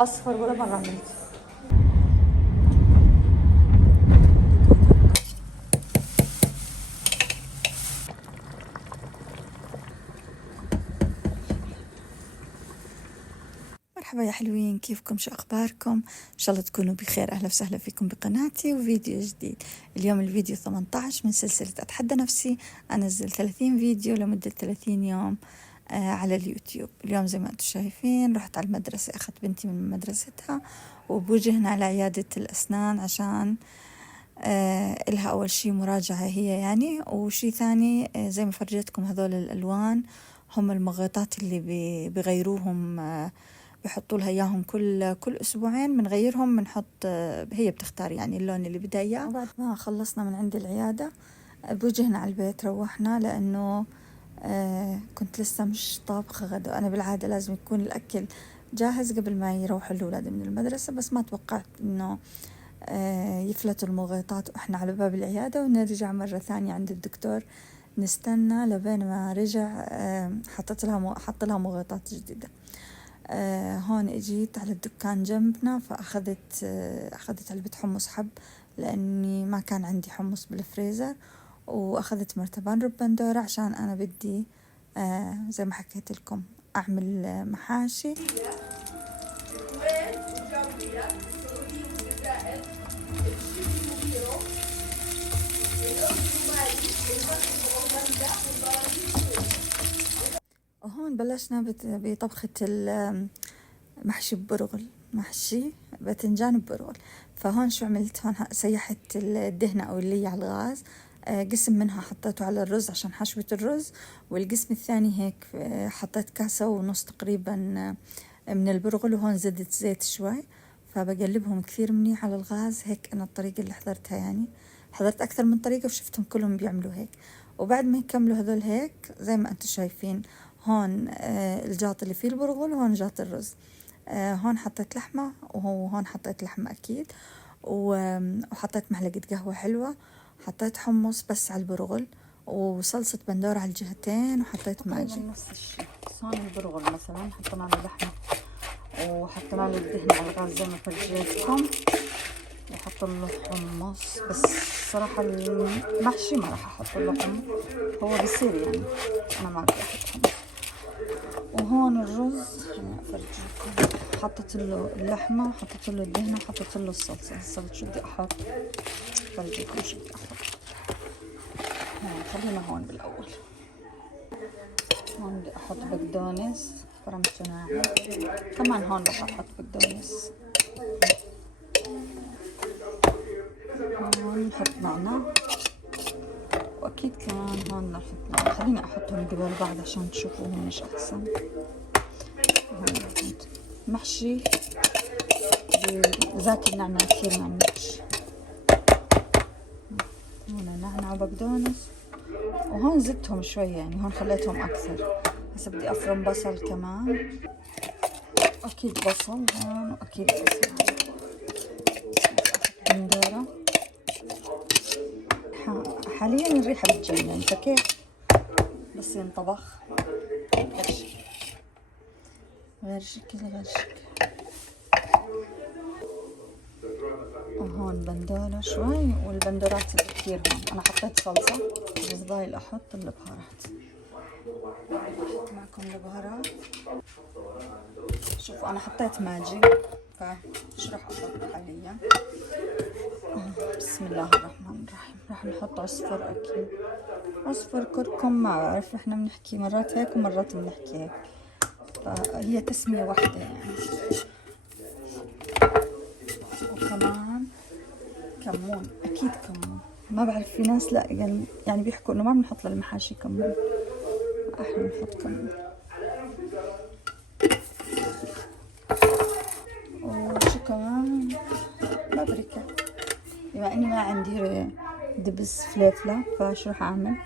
اصفر ولا مرة عملت. مرحبا يا حلوين، كيفكم؟ شو أخباركم؟ إن شاء الله تكونوا بخير. أهلا وسهلا فيكم بقناتي وفيديو جديد. اليوم الفيديو 18 من سلسلة أتحدى نفسي. أنزل 30 فيديو لمدة 30 يوم على اليوتيوب. اليوم زي ما أنتم شايفين رحت على المدرسة، أخذت بنتي من مدرستها وبوجهنا على عيادة الأسنان عشان إلها أول شي مراجعة هي يعني، وشي ثاني زي ما فرجيتكم هذول الألوان هم المغطات اللي بغيروهم، بحطوا لها اياهم كل اسبوعين بنغيرهم، بنحط هي بتختار يعني اللون اللي بدها اياه. وبعد ما خلصنا من عند العياده بوجهنا على البيت، روحنا لانه كنت لسه مش طابخه غدا. انا بالعاده لازم يكون الاكل جاهز قبل ما يروحوا الاولاد من المدرسه، بس ما توقعت انه يفلتوا المغيطات واحنا على باب العياده ونرجع مره ثانيه عند الدكتور نستنى لبين ما رجع. حط لها مغيطات جديده. هون اجيت على الدكان جنبنا، فاخذت علبة حمص حب لاني ما كان عندي حمص بالفريزر، واخذت مرتبان ربندورة عشان انا بدي زي ما حكيت لكم اعمل محاشي. وهون بلشنا بطبخة محشي برغل، محشي باذنجان ببرغل. فهون شو عملت؟ هون سيحت الدهنة أو اللي على الغاز، قسم منها حطيته على الرز عشان حشوة الرز، والقسم الثاني هيك حطيت كاسة ونص تقريبا من البرغل، وهون زدت زيت شوي. فبقلبهم كثير منيح على الغاز. هيك أنا الطريقة اللي حضرتها، يعني حضرت أكثر من طريقة وشفتهم كلهم بيعملوا هيك. وبعد ما يكملوا هذول هيك زي ما أنتم شايفين، هون الجاط اللي فيه البرغل وهون جاط الرز. هون حطيت لحمة وهون حطيت لحمة أكيد، وحطيت معلقة قهوة حلوة، حطيت حمص بس على البرغل، وصلصة بندورة على الجهتين، وحطيت ماجي. نفس الشيء هون البرغل مثلا حطينا له لحمة وحطينا له الدهن على الغاز زي ما فرجيتكم، وحط له حمص. بس صراحة المحشي ما راح أحط له حمص، هو بصير يعني أنا ما بدي أحط حمص. وهون الرز خليني أفرجيكم، حطيت له اللحمة، حطيت له الدهنة، حطيت له الصلصة. هسه شو بدي أحط؟ أفرجيكم شو بدي أحط. خلينا هون بالأول. هون بدي أحط بقدونس فرمته ناعم، كمان هون راح أحط بقدونس. هون نحط نعناع، وأكيد كمان هون نحط نعناع. خليني أحطهم قبل بعض عشان تشوفوهم مش أحسن. هون محشي زاكي النعناع كثير مع المحشي. هون نعناع وبقدونس، وهون زدتهم شوي يعني هون خليتهم أكثر. هسه بدي أفرم بصل كمان، أكيد بصل هون وأكيد بصل. بندورة حاليا الريحة بتجنن، فكيف بس ينطبخ غير شكل غير شكل. وهون بندورة شوي، والبندورات كثير هون. أنا حطيت صلصة بس ضايل أحط البهارات. أحط معكم البهارات. شوفوا أنا حطيت ماجي، فشو راح أحط حاليا؟ بسم الله الرحمن الرحيم. راح نحط عصفر، أكيد عصفر، كركم، ما بعرف، إحنا بنحكي مرات هيك ومرات بنحكي هيك، فهي تسمية واحدة يعني. وكمان كمون، أكيد كمون. ما بعرف، في ناس لا يعني بيحكوا إنه ما بنحط للمحاشي كمون، إحنا بنحط كمون. وشو كمان؟ بابريكا. بما إني ما عندي دبس فليفلة، فشو راح أعمل؟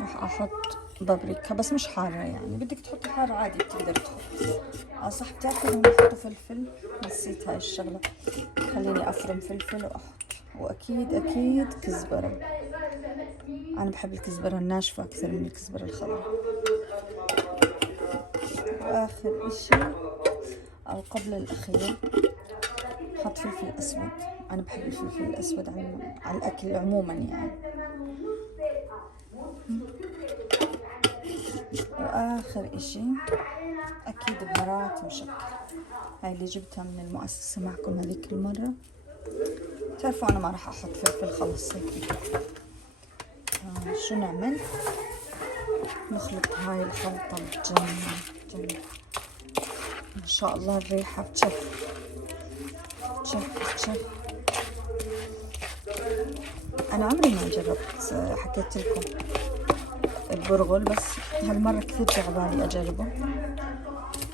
راح أحط بابريكا بس مش حارة، يعني بدك تحطي حارة عادي بتقدر تحطي. صح، بتعرفوا إنهم بيحطوا فلفل؟ نسيت هاي الشغلة. خليني أفرم فلفل وأحط، وأكيد أكيد كزبرة. أنا بحب الكزبرة الناشفة أكثر من الكزبرة الخضراء. وآخر إشي أو قبل الأخير حط فلفل أسود. أنا بحب الفلفل الأسود على الأكل عموما يعني. وآخر إشي أكيد بهارات مشكل، هاي اللي جبتها من المؤسسة معكم هذيك المرة. تعرفوا أنا ما راح أحط فلفل خلص هيك. شو نعمل؟ نخلط هاي الخلطة بتجنن ما شاء الله. الريحة بتشف. أنا عمري ما جربت، حكيت لكم البرغل، بس هالمرة كثير جعبالي أجربه.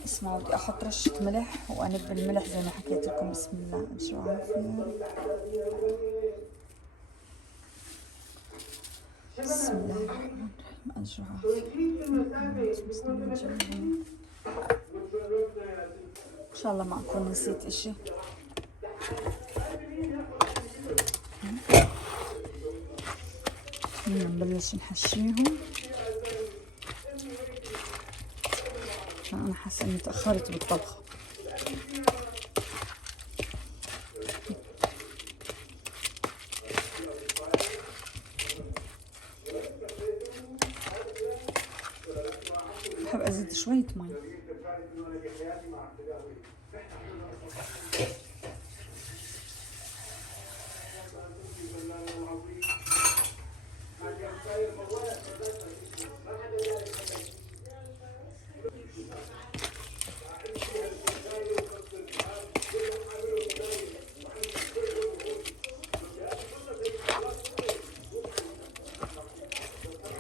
اسمعوا، بدي أحط رشة ملح وأنب الملح زي ما حكيت لكم. بسم الله، شو عافية. بسم الله الرحمن الرحيم، أجر عافية. إن شاء الله ما أكون نسيت إشي. نبلش نحشيهم. أنا حاسة إني تأخرت بالطبخ. بحب أزيد شوية مي.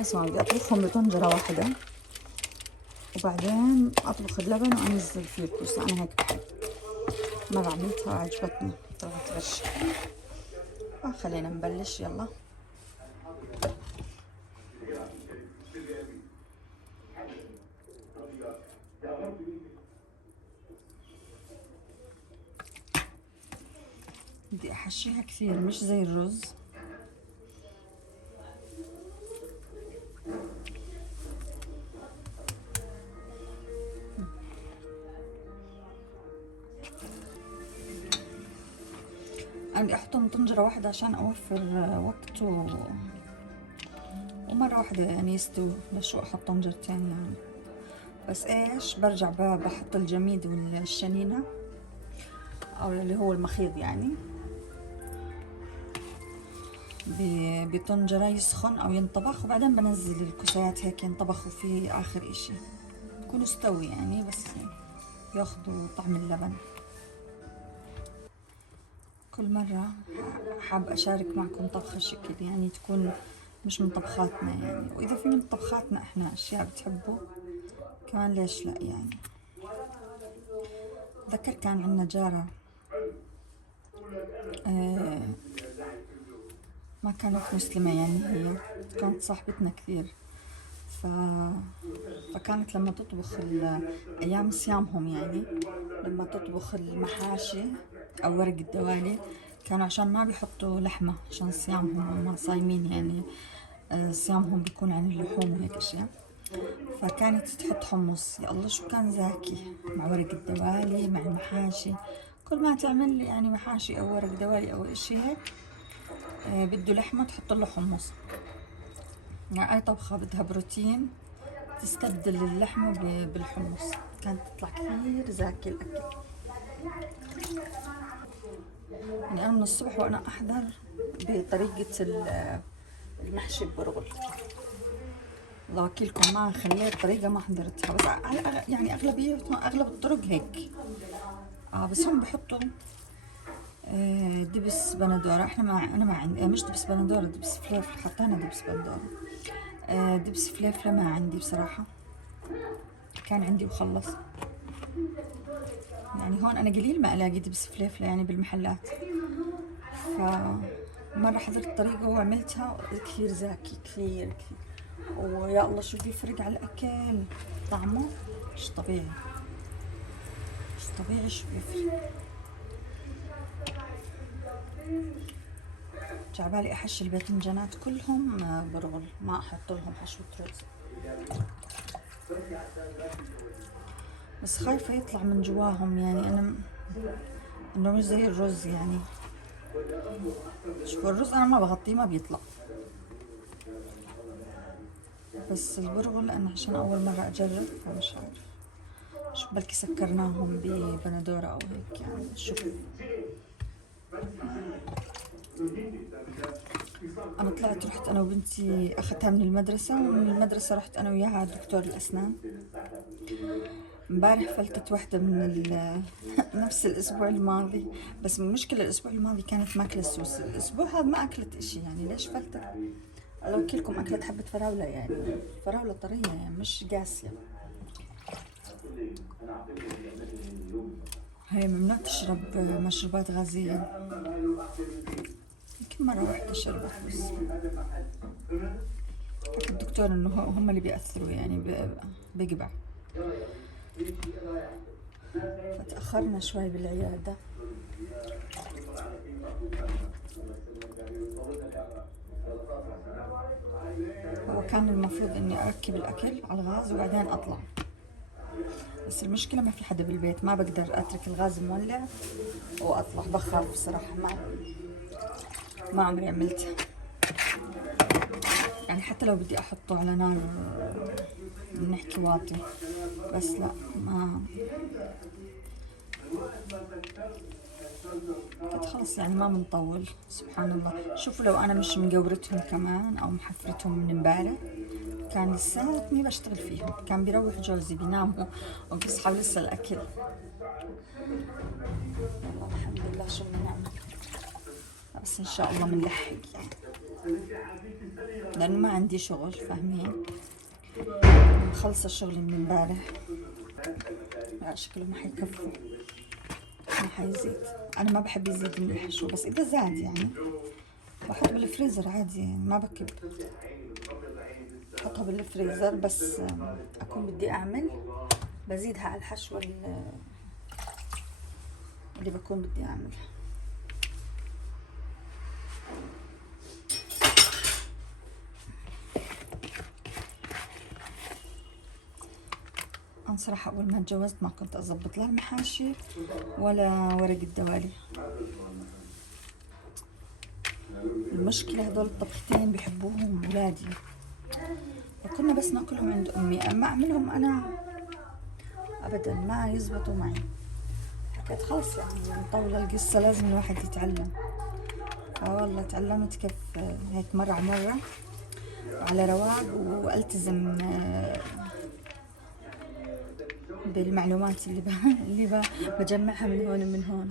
اسمعوا، بدي أطبخهم بطنجرة واحدة وبعدين أطبخ اللبن وأنزل فيه الكوسة. أنا هيك بحب. مرة عملتها عجبتني، طلعت غش. خلينا نبلش يلا. بدي أحشيها كثير، مش زي الرز. أنا بدي أحطهم طنجرة واحدة عشان أوفر وقت ومرة واحدة يعني يستوي. لشو أحط طنجرتين يعني؟ بس إيش، برجع بحط الجميد والشنينة أو اللي هو المخيط يعني بطنجرة يسخن أو ينطبخ، وبعدين بنزل الكوسات هيك ينطبخوا فيه آخر إشي، يكونوا استوي يعني، بس ياخدوا طعم اللبن. كل مرة حاب أشارك معكم طبخة شكل يعني تكون مش من طبخاتنا يعني، وإذا في من طبخاتنا إحنا أشياء بتحبوا كمان ليش لا يعني. ذكر كان عندنا جارة ما كانت مسلمة يعني، هي كانت صاحبتنا كثير. فكانت لما تطبخ أيام صيامهم يعني، لما تطبخ المحاشي أو ورق الدوالي، كانوا عشان ما بيحطوا لحمة عشان صيامهم، هم صايمين يعني، صيامهم بيكون عن اللحوم وهيك أشياء. فكانت تحط حمص. يا الله شو كان زاكي مع ورق الدوالي مع المحاشي. كل ما تعمل يعني محاشي أو ورق دوالي أو إشي هيك بده لحمة تحط له حمص. يعني أي طبخة بدها بروتين تستبدل اللحمة بالحمص. كانت تطلع كثير زاكي الأكل يعني. أنا من الصبح وأنا أحضر بطريقة المحشي البرغل. الله وكيلكم ما خليت طريقة ما حضرتها، بس يعني أغلب الطرق هيك. بس هم بحطوا دبس بندورة. أنا ما عندي، مش دبس بندورة، دبس فليفل. حطينا دبس بندورة. دبس فليفلة ما عندي بصراحة، كان عندي وخلص يعني. هون أنا قليل ما ألاقي دبس فليفلة يعني بالمحلات. فمرة حضرت طريقة وعملتها كثير زاكي، كثير ويا الله شو بيفرق على الأكل. طعمه مش طبيعي، مش طبيعي شو بيفرق. جعبالي أحشي الباذنجانات كلهم برغل، ما أحط لهم حشوة رز. بس خايفة يطلع من جواهم، يعني أنا إنه مش زي الرز يعني. شوفوا الرز أنا ما بغطيه ما بيطلع، بس البرغل أنا عشان أول مرة أجرب فمش عارف. شو بلكي سكرناهم ببندورة أو هيك يعني. شوف أنا طلعت رحت أنا وبنتي أخذتها من المدرسة، ومن المدرسة رحت أنا وياها على دكتور الأسنان. امبارح فلتت وحدة من نفس الأسبوع الماضي، بس المشكلة الأسبوع الماضي كانت ماكلة السوس، الأسبوع هذا ما أكلت إشي يعني. ليش فلتت؟ لو كلكم أكلت حبة فراولة يعني، فراولة طرية يعني مش قاسية. هي ممنوع تشرب مشروبات غازية، يمكن مرة واحدة شربت بس. حكى الدكتور إنه هم اللي بيأثروا يعني بقبع. فتأخرنا شوي بالعيادة. هو كان المفروض إني أركب الأكل على الغاز وبعدين أطلع، بس المشكلة ما في حدا بالبيت، ما بقدر أترك الغاز مولع وأطلع، بخاف بصراحة. ما عمري عملتها يعني، حتى لو بدي أحطه على نار نحكي واطي، بس لا ما خلص يعني ما بنطول. سبحان الله. شوفوا لو أنا مش مقورتهم كمان أو محفرتهم من امبارح كان لساتني بشتغل فيهم. كان بيروح جوزي بيناموا وبيصحى لسه الأكل. والله الحمد لله شو من نعمة. بس إن شاء الله بنلحق يعني، لأنه ما عندي شغل فاهمين. مخلصة الشغل من امبارح. لا شكله ما حيكفوا، ما حيزيد. أنا ما بحب يزيد من الحشو، بس إذا زاد يعني بحط بالفريزر عادي يعني، ما بكب. بحطها بالفريزر بس أكون بدي أعمل بزيدها على الحشوة اللي بكون بدي أعملها. أنا صراحة أول ما اتجوزت ما كنت أزبط لا المحاشي ولا ورق الدوالي. المشكلة هدول الطبختين بيحبوهم ولادي، وكنا بس ناكلهم عند أمي. أما أعملهم أنا أبدا ما يزبطوا معي. حكيت خلص يعني نطول القصة، لازم الواحد يتعلم. والله تعلمت كيف هيك مرة على مرة على رواق، والتزم بالمعلومات اللي بجمعها من هون ومن هون.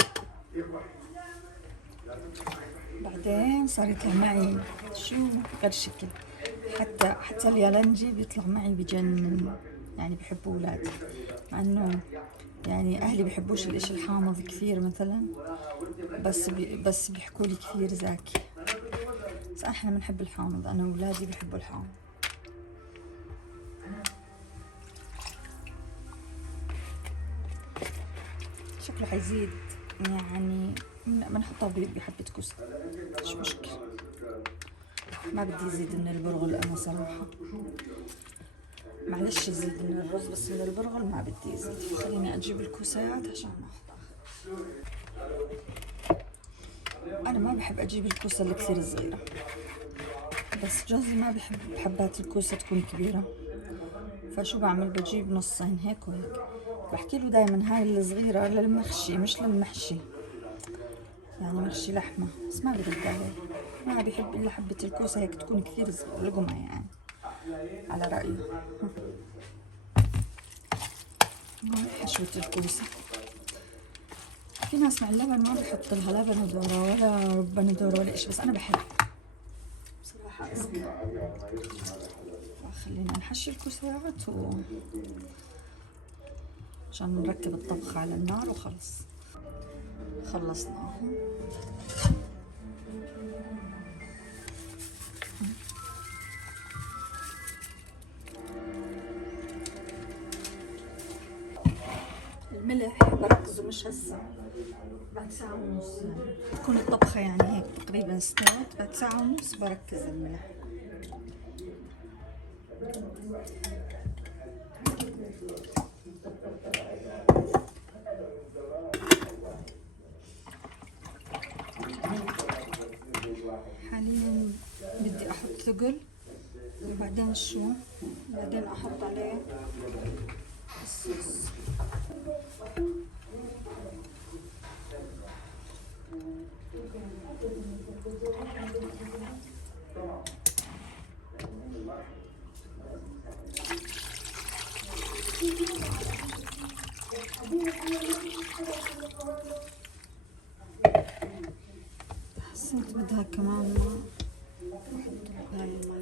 بعدين صار يطلع معي شو غير شكل. حتى اليالنجي بيطلع معي بجنن يعني. بحبوا ولادي، مع انه يعني اهلي بيحبوش الاشي الحامض كثير مثلا، بس بيحكوا لي كثير زاكي. بس احنا بنحب الحامض، انا وولادي بيحبوا الحامض. شكله حيزيد يعني، بنحطها بحبة كوسة مش مشكلة. ما بدي يزيد من البرغل انا صراحة، معلش يزيد من الرز بس من البرغل ما بدي يزيد. خليني اجيب الكوسات عشان احطها. انا ما بحب اجيب الكوسة اللي كثير صغيرة، بس جوزي ما بحب حبات الكوسة تكون كبيرة، فشو بعمل؟ بجيب نصين هيك وهيك. بحكي له دايما هاي الصغيرة للمخشي مش للمحشي، يعني محشي لحمة، بس ما برد عليه. ما بحب إلا حبة الكوسة هيك تكون كثير صغيرة لقمة يعني، على رأيه. حشوة الكوسة. في ناس مع اللبن ما بحط لها لبن ودورة ولا ربن ودورة ولا إشي، بس أنا بحب بصراحة أزكى. خلينا نحشي الكوسات عشان نركب الطبخ على النار وخلص. خلصناهم. الملح بركزه مش هسه، بعد ساعة ونص تكون الطبخة يعني هيك تقريبا استوت. بعد ساعة ونص بركز الملح. الثقل، وبعدين شو، بعدين احط عليه الصوص. حسيت بدها كمان ماء، بحط هاي الماء.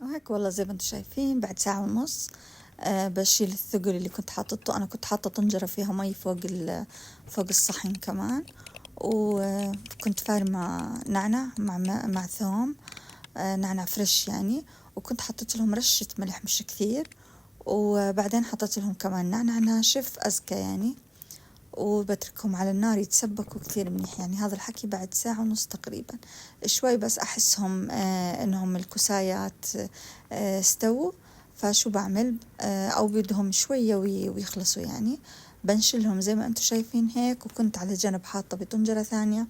وهيك والله زي ما انتم شايفين بعد ساعة ونص بشيل الثقل اللي كنت حاطته. انا كنت حاطة طنجرة فيها مي فوق الصحن كمان، وكنت فارمة نعنع مع ثوم، نعنع فريش يعني، وكنت حطيت لهم رشة ملح مش كثير، وبعدين حطيت لهم كمان نعنع ناشف أزكى يعني، وبتركهم على النار يتسبكوا كثير منيح. يعني هذا الحكي بعد ساعة ونص تقريبا. شوي بس أحسهم إنهم الكسايات استووا، فشو بعمل أو بدهم شوية ويخلصوا يعني، بنشلهم زي ما أنتم شايفين هيك. وكنت على جنب حاطة بطنجرة ثانية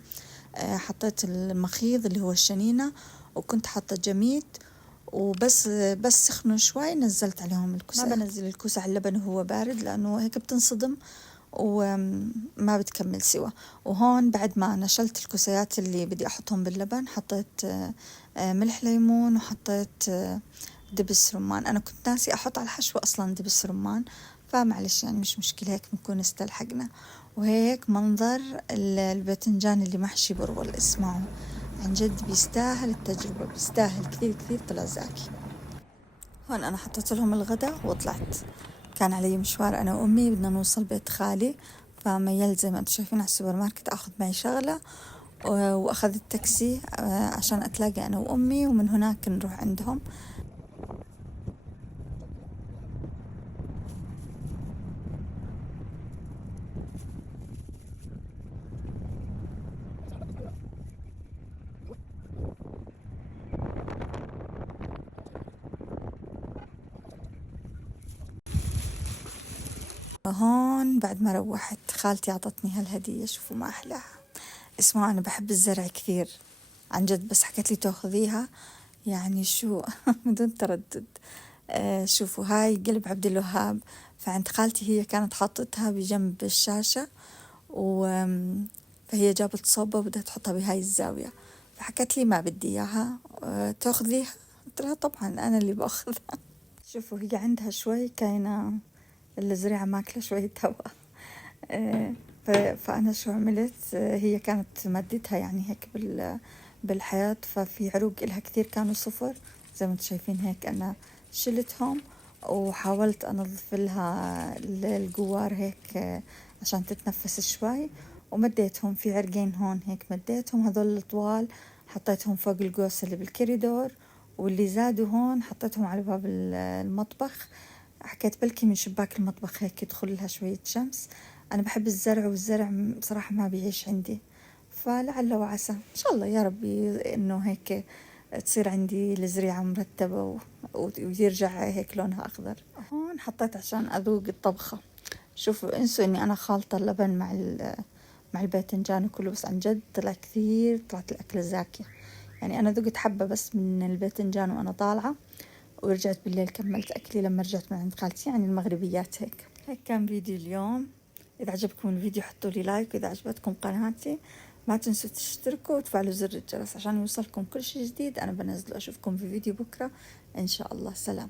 حطيت المخيض اللي هو الشنينة، وكنت حاطة جميد، وبس سخنوا شوي نزلت عليهم الكوسة. ما بنزل الكوسة على اللبن وهو بارد لأنه هيك بتنصدم وما بتكمل سوا. وهون بعد ما نشلت الكوسيات اللي بدي أحطهم باللبن، حطيت ملح ليمون، وحطيت دبس رمان. أنا كنت ناسي أحط على الحشوة أصلا دبس رمان، فمعلش يعني مش مشكلة، هيك بنكون استلحقنا. وهيك منظر الباذنجان اللي محشي برغل، اسمعوا عن جد بيستاهل التجربة، بيستاهل كثير كثير، طلع زاكي. هون أنا حطيت لهم الغداء وطلعت، كان علي مشوار أنا وأمي، بدنا نوصل بيت خالي، فميلت زي ما أنتم شايفين على السوبر ماركت أخذ معي شغلة، وأخذت تاكسي عشان أتلاقى أنا وأمي، ومن هناك نروح عندهم. هون بعد ما روحت خالتي عطتني هالهدية، شوفوا ما أحلاها. اسمعوا أنا بحب الزرع كثير عن جد، بس حكت لي تأخذيها يعني شو بدون تردد. شوفوا هاي قلب عبد الوهاب، فعند خالتي هي كانت حاطتها بجنب الشاشة، فهي جابت صوبة وبدها تحطها بهاي الزاوية، فحكت لي ما بدي إياها تأخذيها. قلت لها طبعا أنا اللي بأخذها. شوفوا هي عندها شوي كاينة الزريعة ماكلة شوية هواء. فأنا شو عملت، هي كانت مادتها يعني هيك بالحياة، ففي عروق إلها كثير كانوا صفر زي ما انتم شايفين هيك. أنا شلتهم وحاولت أنظف لها الجوار هيك عشان تتنفس شوي، ومديتهم في عرقين هون هيك، مديتهم هذول الطوال حطيتهم فوق القوس اللي بالكريدور، واللي زادوا هون حطيتهم على باب المطبخ. حكيت بلكي من شباك المطبخ هيك يدخل لها شوية شمس. أنا بحب الزرع، والزرع بصراحة ما بيعيش عندي، فلعل وعسى إن شاء الله يا ربي إنه هيك تصير عندي الزريعة مرتبة ويرجع هيك لونها أخضر. هون حطيت عشان أذوق الطبخة. شوفوا انسوا إني أنا خالطة اللبن مع الباذنجان وكله، بس عن جد طلع كثير، طلعت الأكلة زاكية يعني. أنا ذقت حبة بس من الباذنجان وأنا طالعة، ورجعت بالليل كملت أكلي لما رجعت من عند خالتي، يعني المغربيات هيك كان فيديو اليوم. إذا عجبكم الفيديو حطوا لي لايك، وإذا عجبتكم قناتي ما تنسوا تشتركوا وتفعلوا زر الجرس عشان يوصلكم كل شيء جديد أنا بنزله. أشوفكم في فيديو بكرة إن شاء الله. سلام.